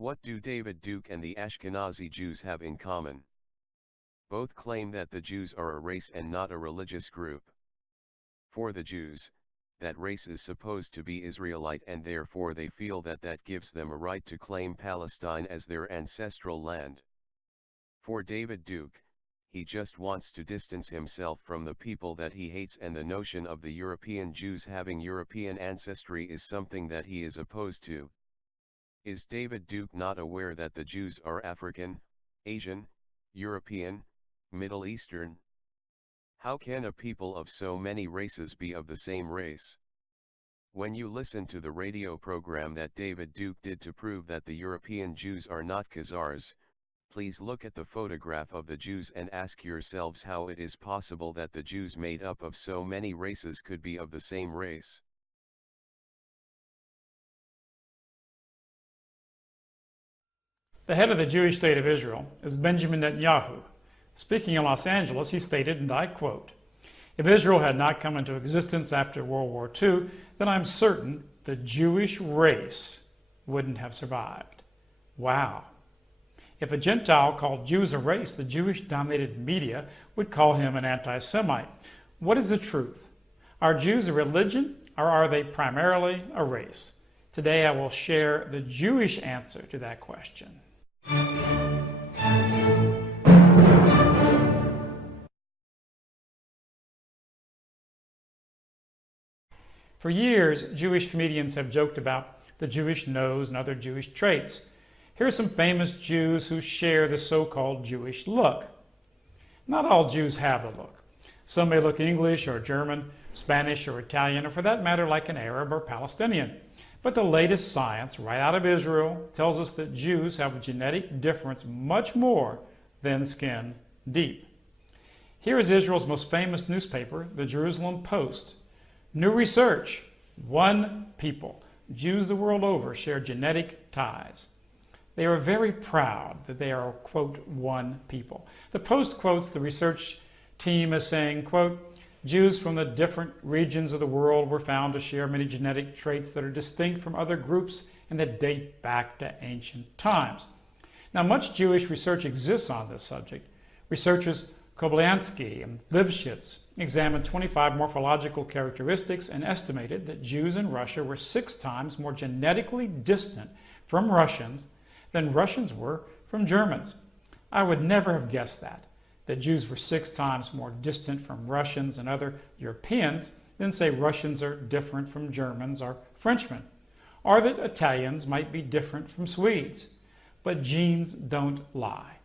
What do David Duke and the Ashkenazi Jews have in common? Both claim that the Jews are a race and not a religious group. For the Jews, that race is supposed to be Israelite, and therefore they feel that that gives them a right to claim Palestine as their ancestral land. For David Duke, he just wants to distance himself from the people that he hates, and the notion of the European Jews having European ancestry is something that he is opposed to. Is David Duke not aware that the Jews are African, Asian, European, Middle Eastern? How can a people of so many races be of the same race? When you listen to the radio program that David Duke did to prove that the European Jews are not Khazars, please look at the photograph of the Jews and ask yourselves how it is possible that the Jews made up of so many races could be of the same race. The head of the Jewish state of Israel is Benjamin Netanyahu. Speaking in Los Angeles, he stated, and I quote, "If Israel had not come into existence after World War II, then I'm certain the Jewish race wouldn't have survived." Wow. If a Gentile called Jews a race, the Jewish-dominated media would call him an anti-Semite. What is the truth? Are Jews a religion, or are they primarily a race? Today I will share the Jewish answer to that question. For years, Jewish comedians have joked about the Jewish nose and other Jewish traits. Here are some famous Jews who share the so-called Jewish look. Not all Jews have the look. Some may look English or German, Spanish or Italian, or for that matter like an Arab or Palestinian. But the latest science, right out of Israel, tells us that Jews have a genetic difference much more than skin deep. Here is Israel's most famous newspaper, the Jerusalem Post. New research: one people. Jews the world over share genetic ties. They are very proud that they are, quote, one people. The Post quotes the research team as saying, quote, "Jews from the different regions of the world were found to share many genetic traits that are distinct from other groups and that date back to ancient times." Now, much Jewish research exists on this subject. Researchers Kobylyansky and Lifshitz examined 25 morphological characteristics and estimated that Jews in Russia were 6 times more genetically distant from Russians than Russians were from Germans. I would never have guessed that Jews were 6 times more distant from Russians and other Europeans than, say, Russians are different from Germans or Frenchmen, or that Italians might be different from Swedes. But genes don't lie.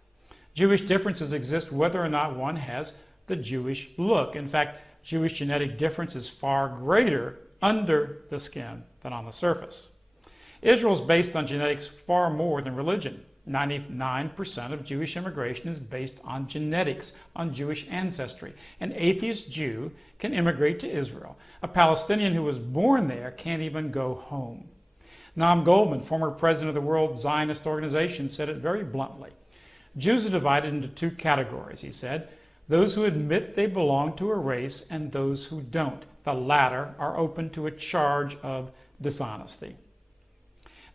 Jewish differences exist whether or not one has the Jewish look. In fact, Jewish genetic difference is far greater under the skin than on the surface. Israel is based on genetics far more than religion. 99% of Jewish immigration is based on genetics, on Jewish ancestry. An atheist Jew can immigrate to Israel. A Palestinian who was born there can't even go home. Noam Goldman, former president of the World Zionist Organization, said it very bluntly. Jews are divided into 2 categories, he said: those who admit they belong to a race and those who don't. The latter are open to a charge of dishonesty.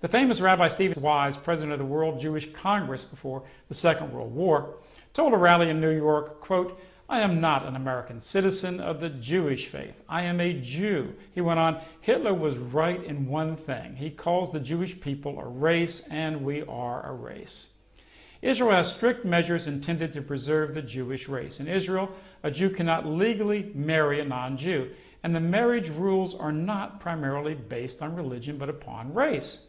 The famous Rabbi Stephen Wise, president of the World Jewish Congress before the Second World War, told a rally in New York, quote, "I am not an American citizen of the Jewish faith. I am a Jew." He went on, "Hitler was right in one thing. He calls the Jewish people a race, and we are a race." Israel has strict measures intended to preserve the Jewish race. In Israel, a Jew cannot legally marry a non-Jew, and the marriage rules are not primarily based on religion but upon race.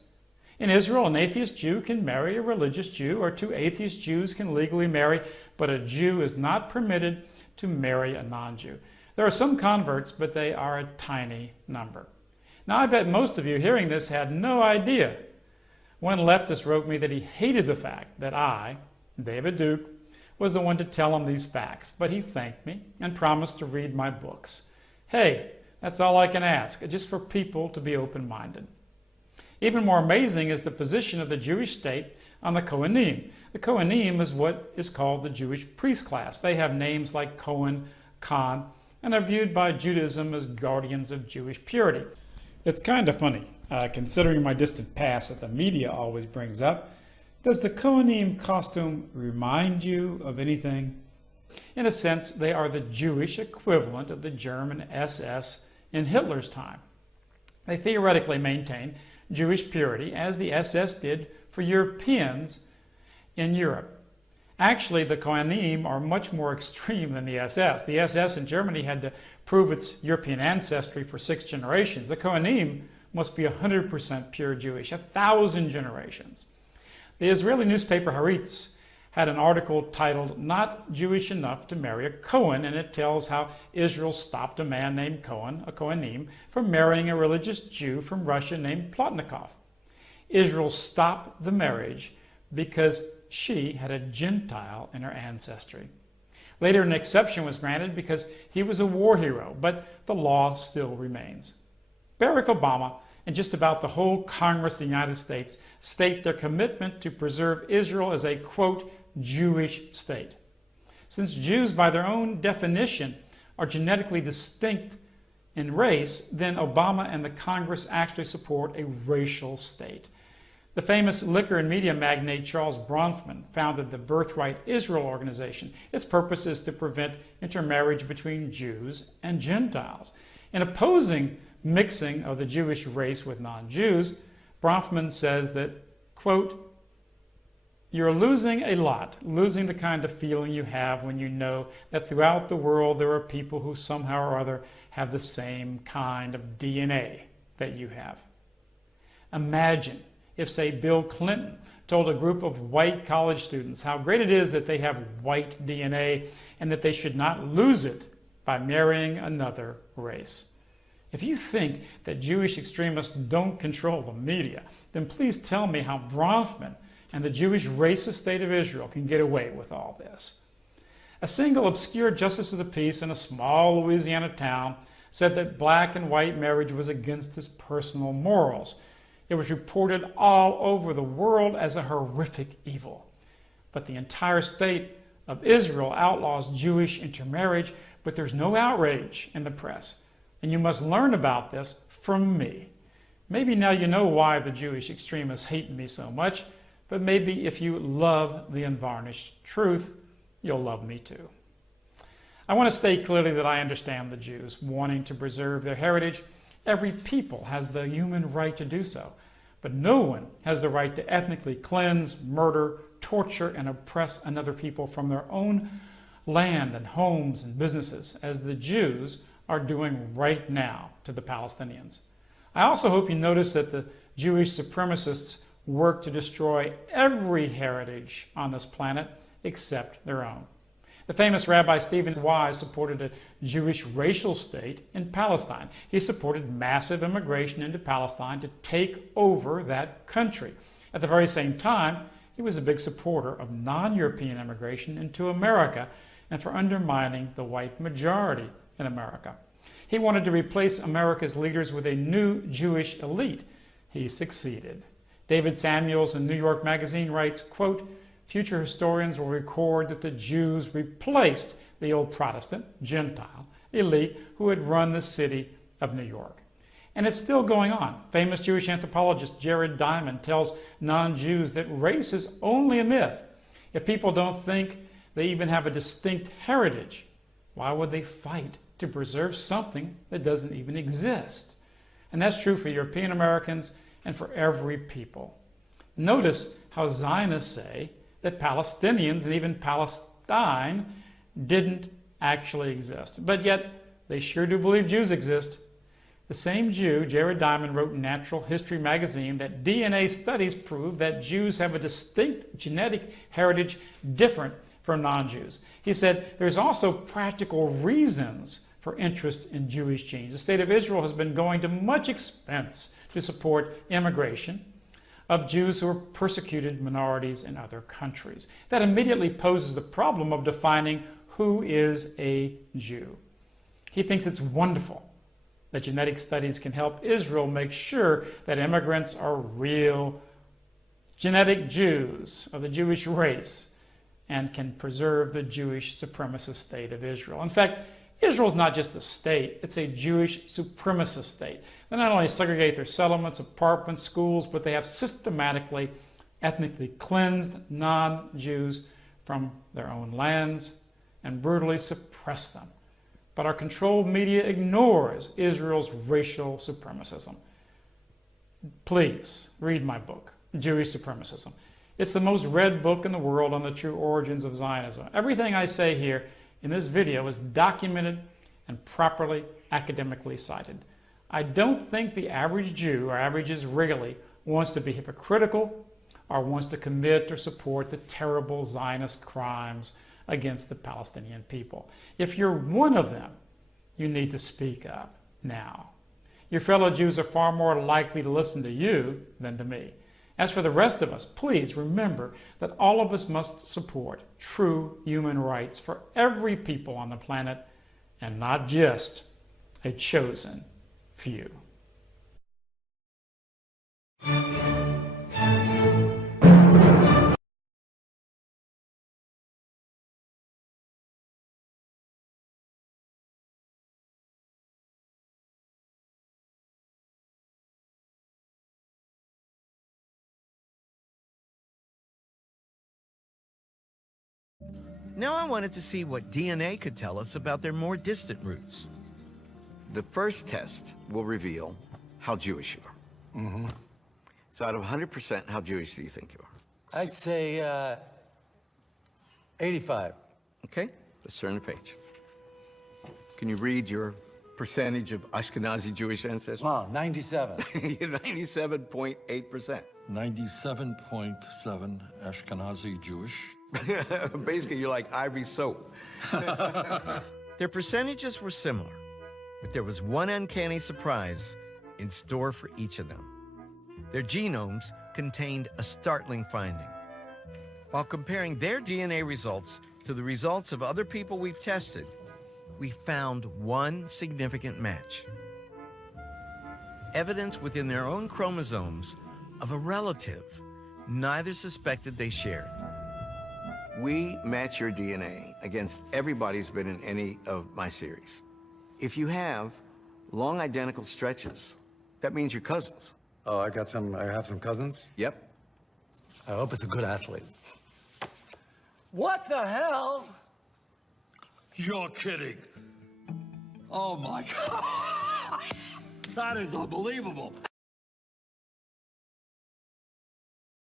In Israel, an atheist Jew can marry a religious Jew, or 2 atheist Jews can legally marry, but a Jew is not permitted to marry a non-Jew. There are some converts, but they are a tiny number. Now, I bet most of you hearing this had no idea. One leftist wrote me that he hated the fact that I, David Duke, was the one to tell him these facts, but he thanked me and promised to read my books. Hey, that's all I can ask, just for people to be open-minded. Even more amazing is the position of the Jewish state on the Kohanim. The Kohanim is what is called the Jewish priest class. They have names like Cohen, Khan, and are viewed by Judaism as guardians of Jewish purity. It's kind of funny. Considering my distant past that the media always brings up, does the Kohanim costume remind you of anything? In a sense, they are the Jewish equivalent of the German SS in Hitler's time. They theoretically maintain Jewish purity, as the SS did for Europeans in Europe. Actually, the Kohanim are much more extreme than the SS. The SS in Germany had to prove its European ancestry for 6 generations. The Kohanim must be 100% pure Jewish, 1,000 generations. The Israeli newspaper Haaretz had an article titled "Not Jewish Enough to Marry a Cohen," and it tells how Israel stopped a man named Cohen, a Kohanim, from marrying a religious Jew from Russia named Plotnikov. Israel stopped the marriage because she had a Gentile in her ancestry. Later, an exception was granted because he was a war hero, but the law still remains. Barack Obama and just about the whole Congress of the United States state their commitment to preserve Israel as a, quote, Jewish state. Since Jews, by their own definition, are genetically distinct in race, then Obama and the Congress actually support a racial state. The famous liquor and media magnate Charles Bronfman founded the Birthright Israel organization. Its purpose is to prevent intermarriage between Jews and Gentiles. In opposing mixing of the Jewish race with non-Jews, Bronfman says that, quote, "You're losing a lot, losing the kind of feeling you have when you know that throughout the world there are people who somehow or other have the same kind of DNA that you have." Imagine if, say, Bill Clinton told a group of white college students how great it is that they have white DNA and that they should not lose it by marrying another race. If you think that Jewish extremists don't control the media, then please tell me how Bronfman and the Jewish racist state of Israel can get away with all this. A single obscure justice of the peace in a small Louisiana town said that black and white marriage was against his personal morals. It was reported all over the world as a horrific evil. But the entire state of Israel outlaws Jewish intermarriage, but there's no outrage in the press. And you must learn about this from me. Maybe now you know why the Jewish extremists hate me so much, but maybe if you love the unvarnished truth, you'll love me too. I want to state clearly that I understand the Jews wanting to preserve their heritage. Every people has the human right to do so, but no one has the right to ethnically cleanse, murder, torture, and oppress another people from their own land and homes and businesses, as the Jews are doing right now to the Palestinians. I also hope you notice that the Jewish supremacists work to destroy every heritage on this planet except their own. The famous Rabbi Stephen Wise supported a Jewish racial state in Palestine. He supported massive immigration into Palestine to take over that country. At the very same time, he was a big supporter of non-European immigration into America and for undermining the white majority in America. He wanted to replace America's leaders with a new Jewish elite. He succeeded. David Samuels in New York Magazine writes, quote, "Future historians will record that the Jews replaced the old Protestant, Gentile elite who had run the city of New York." And it's still going on. Famous Jewish anthropologist Jared Diamond tells non-Jews that race is only a myth. If people don't think they even have a distinct heritage, why would they fight to preserve something that doesn't even exist? And that's true for European Americans and for every people. Notice how Zionists say that Palestinians and even Palestine didn't actually exist, but yet they sure do believe Jews exist. The same Jew, Jared Diamond, wrote in Natural History magazine that DNA studies prove that Jews have a distinct genetic heritage different from non-Jews. He said there's also practical reasons for interest in Jewish genes. The state of Israel has been going to much expense to support immigration of Jews who are persecuted minorities in other countries. That immediately poses the problem of defining who is a Jew. He thinks it's wonderful that genetic studies can help Israel make sure that immigrants are real genetic Jews of the Jewish race and can preserve the Jewish supremacist state of Israel. In fact, Israel's not just a state, it's a Jewish supremacist state. They not only segregate their settlements, apartments, schools, but they have systematically, ethnically cleansed non-Jews from their own lands and brutally suppress them. But our controlled media ignores Israel's racial supremacism. Please read my book, Jewish Supremacism. It's the most read book in the world on the true origins of Zionism. Everything I say here in this video is documented and properly academically cited. I don't think the average Jew or average Israeli wants to be hypocritical or wants to commit or support the terrible Zionist crimes against the Palestinian people. If you're one of them, you need to speak up now. Your fellow Jews are far more likely to listen to you than to me. As for the rest of us, please remember that all of us must support true human rights for every people on the planet and not just a chosen few. Now I wanted to see what DNA could tell us about their more distant roots. The first test will reveal how Jewish you are. Mm-hmm. So out of 100%, how Jewish do you think you are? I'd say 85. Okay, let's turn the page. Can you read your percentage of Ashkenazi Jewish ancestry? Wow, 97. 97.8%. 97.7 Ashkenazi Jewish. Basically, you're like Ivory soap. Their percentages were similar, but there was one uncanny surprise in store for each of them. Their genomes contained a startling finding. While comparing their DNA results to the results of other people we've tested, we found one significant match. Evidence within their own chromosomes of a relative neither suspected they shared. We match your DNA against everybody who's been in any of my series. If you have long identical stretches, that means you're cousins. Oh, I have some cousins? Yep. I hope it's a good athlete. What the hell? You're kidding. Oh my God. That is unbelievable.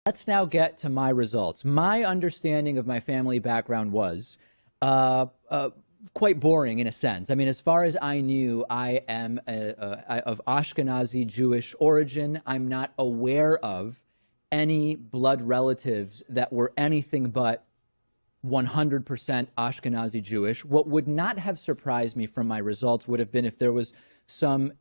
Let's now get to my results. My understanding of my family background was quite boring in a sense. I mean, as far as I knew, I am of Ashkenazi Jewish origin. I'm not aware of any blood relatives that were anything but 100% Ashkenazi Jewish. What would not have surprised me from my results would have been if there was some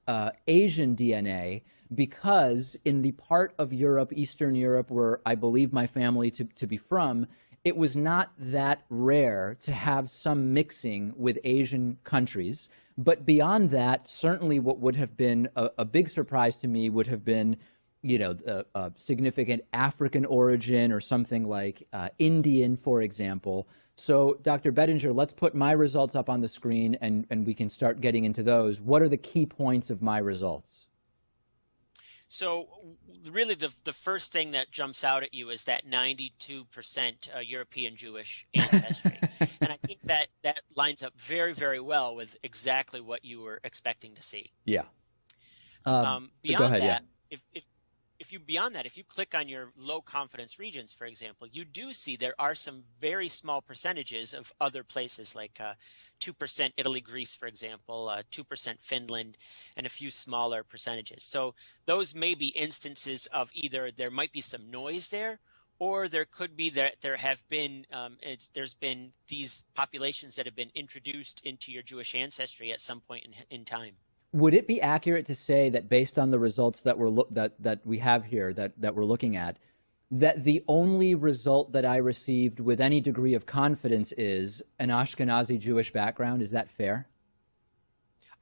Asian DNA, because in the part of Europe, Eastern Europe, where I believe my family to be from, it was not that rare to have some mixing with Asian countries. But beyond that, certainly what would have been a big surprise to me would have been, you know, a significant African origin or something like Indian, for example. So, Dr. Bettinger, let's put my results up on the screen and we can start getting into those. What are the key points of my results? So really the first thing that jumps out at you is that 92% European Jewish ancestry. And I think that lines up very, very well with exactly what you were expecting to see. Yeah. Beyond ahead, that, yeah. if you click on your low confidence regions, for example, you do see there are some very small percentages of other places, like 2% Italy, Greece, for example, 2% Finland, and a few smaller percentages. So those may be instances of either there might be some noise there, or there could be that there have been there's been these populations that have been introduced into your Jewish ancestry at some point in time. Would it be accurate to say that based on the results that we have here that we're looking at, that the only result that I received with any degree of confidence is an Ashkenazi Jewish background? Is that fair?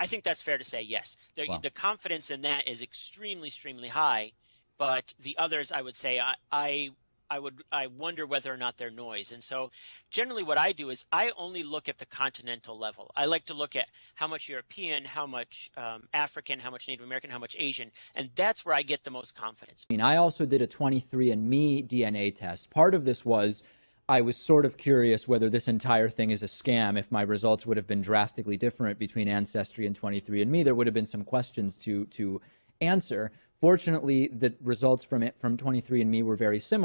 I think that's fair to say, yes. Wow. The confidence in that is extremely, extremely high, but the others, I would say, I I wonder whether or not they're noise. And so generally what I do is I only look at the continental level. I like to look at how much European, how much African, how much Native American, how much Asian, and that's where I get the most confidence. I mean, I also did a 23andMe DNA test. Part of this was I was sort of curious whether this entire thing is a scam. If my results would have been drastically different between Ancestry and 23andMe, there would have been some questions to answer. Fortunately, the results from 23andMe were very similar.